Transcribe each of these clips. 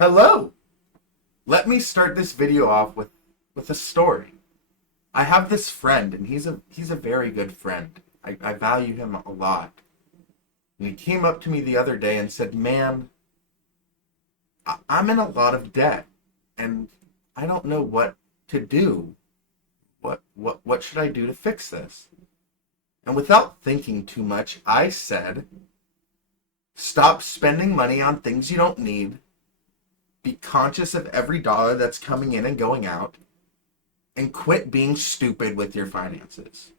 Hello! Let me start this video off with a story. I have this friend, and he's a very good friend. I value him a lot. And he came up to me the other day and said, "Man, I'm in a lot of debt, and I don't know what to do. What should I do to fix this?" And without thinking too much, I said, "Stop spending money on things you don't need. Be conscious of every dollar that's coming in and going out, and quit being stupid with your finances."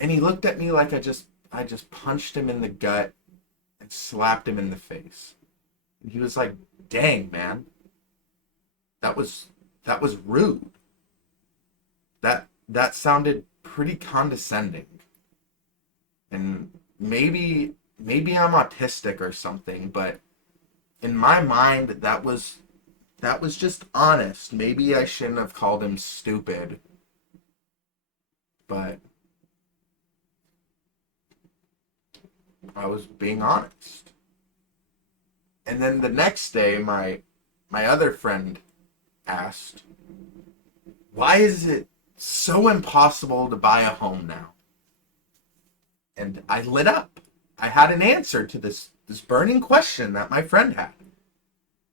And he looked at me like I just punched him in the gut and slapped him in the face. And he was like, "Dang, man. That was rude. That sounded pretty condescending." And maybe I'm autistic or something, but in my mind, that was just honest. Maybe I shouldn't have called him stupid, but I was being honest. And then the next day, my other friend asked, "Why is it so impossible to buy a home now?" And I lit up. I had an answer to this burning question that my friend had.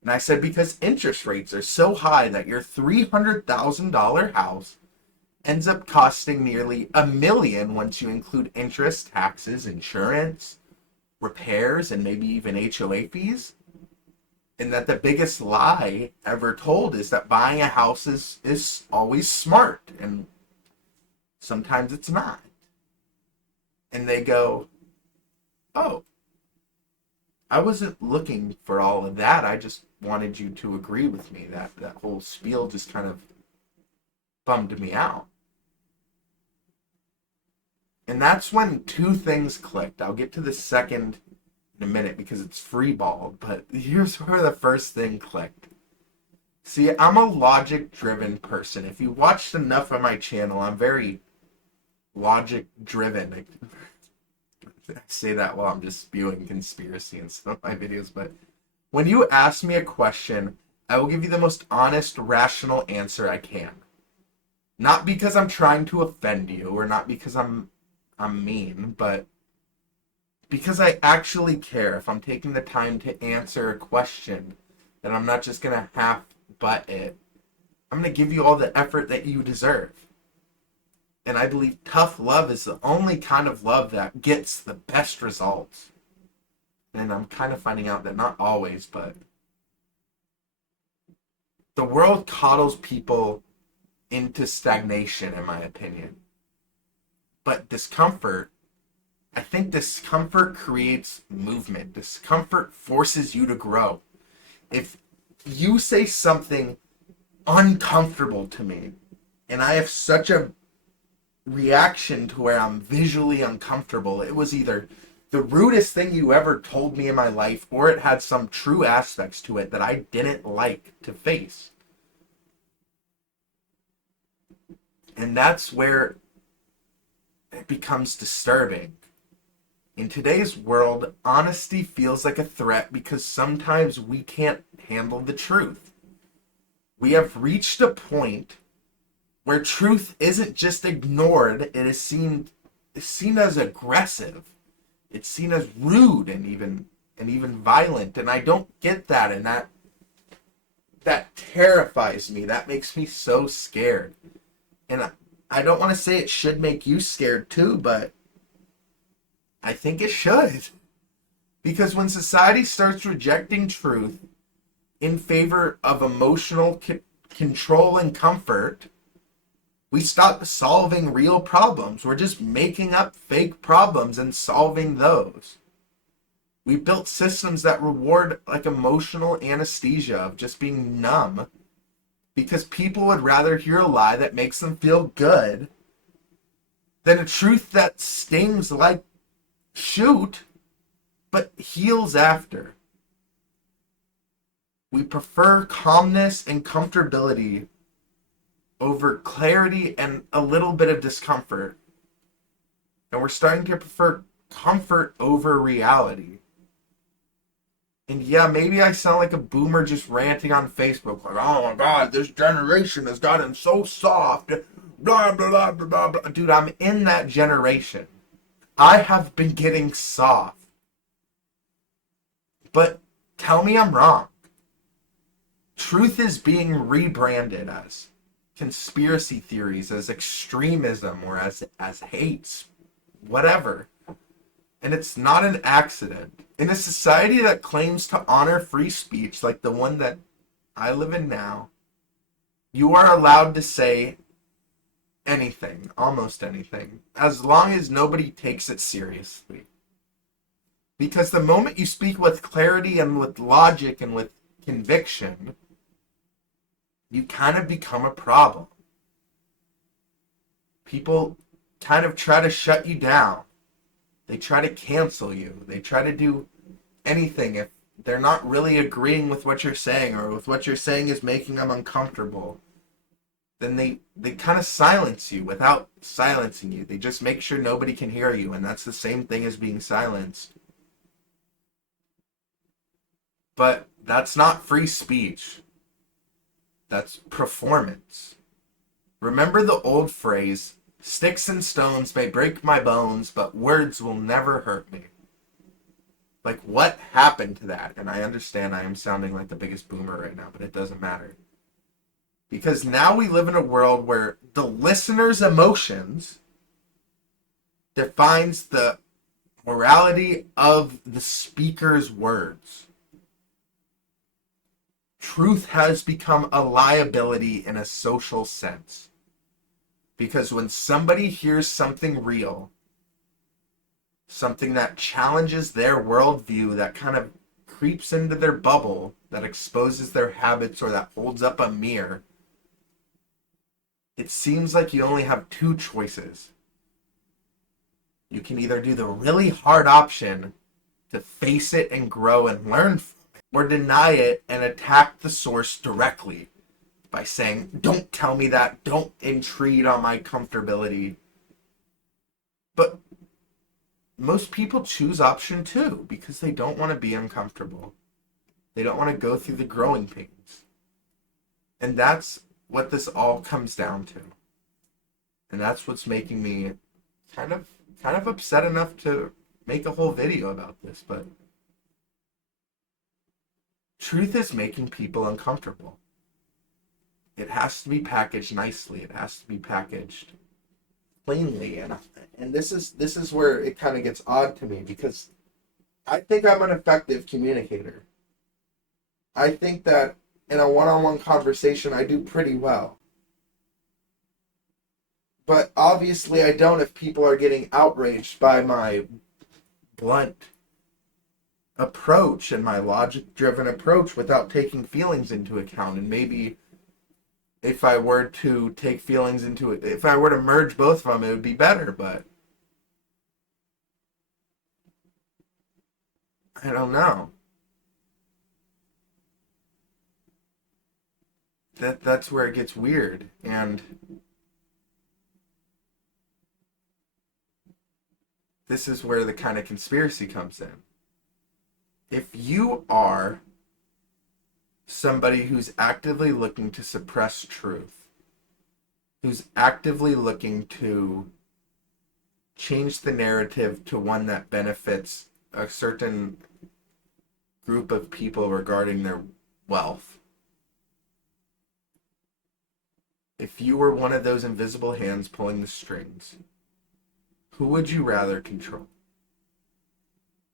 And I said, "Because interest rates are so high that your $300,000 house ends up costing nearly $1 million once you include interest, taxes, insurance, repairs, and maybe even HOA fees. And that the biggest lie ever told is that buying a house is always smart, and sometimes it's not." And they go, "Oh, I wasn't looking for all of that. I just wanted you to agree with me." That whole spiel just kind of bummed me out. And that's when two things clicked. I'll get to the second in a minute because it's freeballed, but here's where the first thing clicked. See, I'm a logic-driven person. If you watched enough of my channel, I'm very logic-driven. I say that while I'm just spewing conspiracy in some of my videos, but when you ask me a question, I will give you the most honest, rational answer I can. Not because I'm trying to offend you, or not because I'm mean, but because I actually care. If I'm taking the time to answer a question, then I'm not just gonna half butt it. I'm gonna give you all the effort that you deserve. And I believe tough love is the only kind of love that gets the best results. And I'm kind of finding out that not always, but the world coddles people into stagnation, in my opinion. But I think discomfort creates movement. Discomfort forces you to grow. If you say something uncomfortable to me, and I have such a reaction to where I'm visually uncomfortable, it was either the rudest thing you ever told me in my life, or it had some true aspects to it that I didn't like to face. And that's where it becomes disturbing. In today's world, honesty feels like a threat because sometimes we can't handle the truth. We have reached a point where truth isn't just ignored, it is seen as aggressive. It's seen as rude and even violent, and I don't get that, and that terrifies me. That makes me so scared. And I don't want to say it should make you scared too, but I think it should. Because when society starts rejecting truth in favor of emotional control and comfort, we stop solving real problems. We're just making up fake problems and solving those. We built systems that reward like emotional anesthesia of just being numb because people would rather hear a lie that makes them feel good than a truth that stings like shoot but heals after. We prefer calmness and comfortability over clarity and a little bit of discomfort. And we're starting to prefer comfort over reality. And yeah, maybe I sound like a boomer just ranting on Facebook, like, oh my God, this generation has gotten so soft. Blah, blah, blah, blah, blah. Dude, I'm in that generation. I have been getting soft. But tell me I'm wrong. Truth is being rebranded as conspiracy theories, as extremism, or as hates, whatever. And it's not an accident. In a society that claims to honor free speech, like the one that I live in now, you are allowed to say anything, almost anything, as long as nobody takes it seriously. Because the moment you speak with clarity and with logic and with conviction, you kind of become a problem. People kind of try to shut you down. They try to cancel you. They try to do anything if they're not really agreeing with what you're saying, or with what you're saying is making them uncomfortable. Then they kind of silence you without silencing you. They just make sure nobody can hear you, and that's the same thing as being silenced. But that's not free speech. That's performance. Remember the old phrase, sticks and stones may break my bones, but words will never hurt me. Like, what happened to that? And I understand I am sounding like the biggest boomer right now, but it doesn't matter. Because now we live in a world where the listener's emotions defines the morality of the speaker's words. Truth has become a liability in a social sense. Because when somebody hears something real, something that challenges their worldview, that kind of creeps into their bubble, that exposes their habits, or that holds up a mirror, it seems like you only have two choices. You can either do the really hard option to face it and grow and learn from it, or deny it and attack the source directly by saying, don't tell me that, don't intrude on my comfortability. But most people choose option two because they don't want to be uncomfortable. They don't want to go through the growing pains. And that's what this all comes down to. And that's what's making me kind of upset enough to make a whole video about this. But truth is making people uncomfortable. It has to be packaged nicely. It has to be packaged plainly. And this is where it kind of gets odd to me, because I think I'm an effective communicator. I think that in a one-on-one conversation I do pretty well. But obviously I don't if people are getting outraged by my blunt approach and my logic-driven approach without taking feelings into account. And maybe if I were to take feelings into it, if I were to merge both of them, it would be better, but I don't know. That's where it gets weird. And this is where the kind of conspiracy comes in. If you are somebody who's actively looking to suppress truth, who's actively looking to change the narrative to one that benefits a certain group of people regarding their wealth, if you were one of those invisible hands pulling the strings, who would you rather control?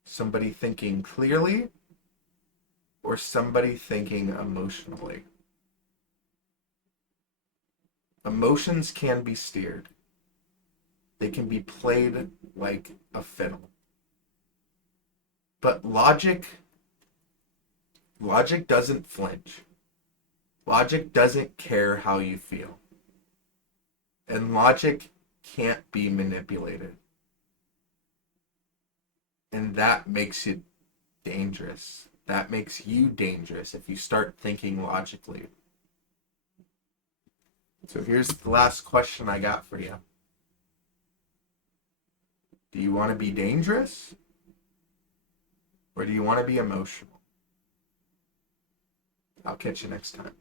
Somebody thinking clearly, or somebody thinking emotionally? Emotions can be steered. They can be played like a fiddle. But logic doesn't flinch. Logic doesn't care how you feel. And logic can't be manipulated. And that makes it dangerous. That makes you dangerous if you start thinking logically. So here's the last question I got for you. Do you want to be dangerous? Or do you want to be emotional? I'll catch you next time.